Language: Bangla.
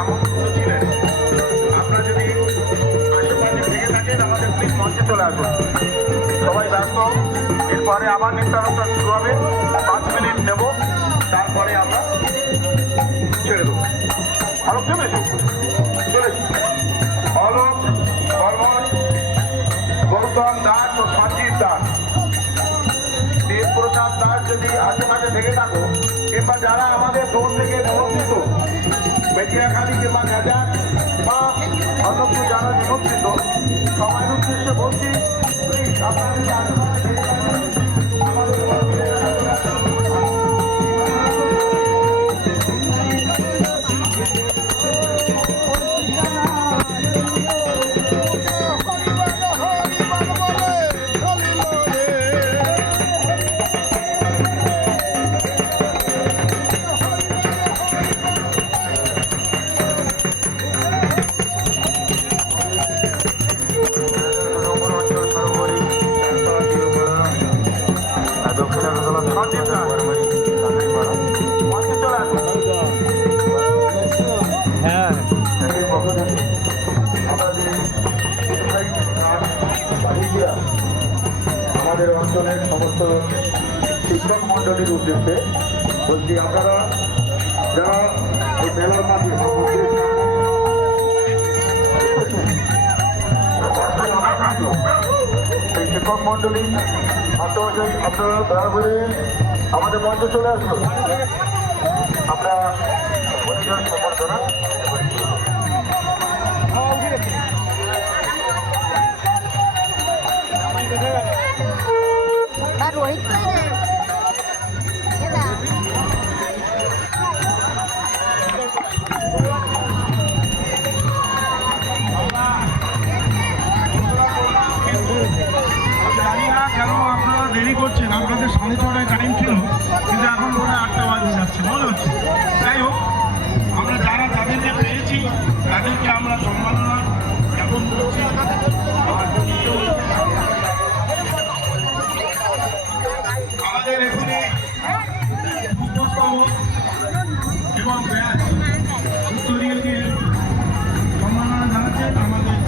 এমন কিছু ছিলেন, আপনারা যদি আশেপাশে থেকে থাকেন আমাদের প্লিজ মঞ্চে চলে আসুন। সবাই ব্যস্ত, এরপরে আবার নৃত্যানুষ্ঠান শুরু হবে, 5 মিনিট নেব, তারপরে আমরা ছেড়ে দেবো। আরো চলে চলে অলোক বর্মন, গৌতম দাস ও সঞ্জিত দাস, দেবপ্রসাদ দাস যদি আশেপাশে থেকে থাকো, কিংবা যারা আমাদের দূর থেকে নিমন্ত্রিত মেটিয়াখালী কিংবা গাজার বা অন্য যারা নিমন্ত্রিত, সবাই উদ্দেশ্যে বলছি প্লিজ আপনারা যদি আশেপাশে থেকে থাকেন আমাদের আমাদের অঞ্চলের সমস্ত শিক্ষক মন্ডলীর উদ্দেশ্যে বলছি, আপনারা যারা এই মেলার মাঠে এই শিক্ষক মন্ডলী আপনারা দয়া করে আমাদের মঞ্চে চলে আসুন। আমরা সম্বর্ধনা रोहित জানি না কেন আপনারা দেরি করছেন, আপনাদের 6:30টায় টাইম ছিল, কিন্তু এখন মনে হয় 8টা বাজে যাচ্ছে মনে হচ্ছে। যাই হোক, আমরা যারা তাদেরকে পেয়েছি তাদেরকে আমরা সম্মাননা জ্ঞাপন করছি। আমাদের এখানে পুষ্পস্তবক এবং ব্যাচ উত্তরীয়কে সম্মাননা জানাচ্ছেন আমাদের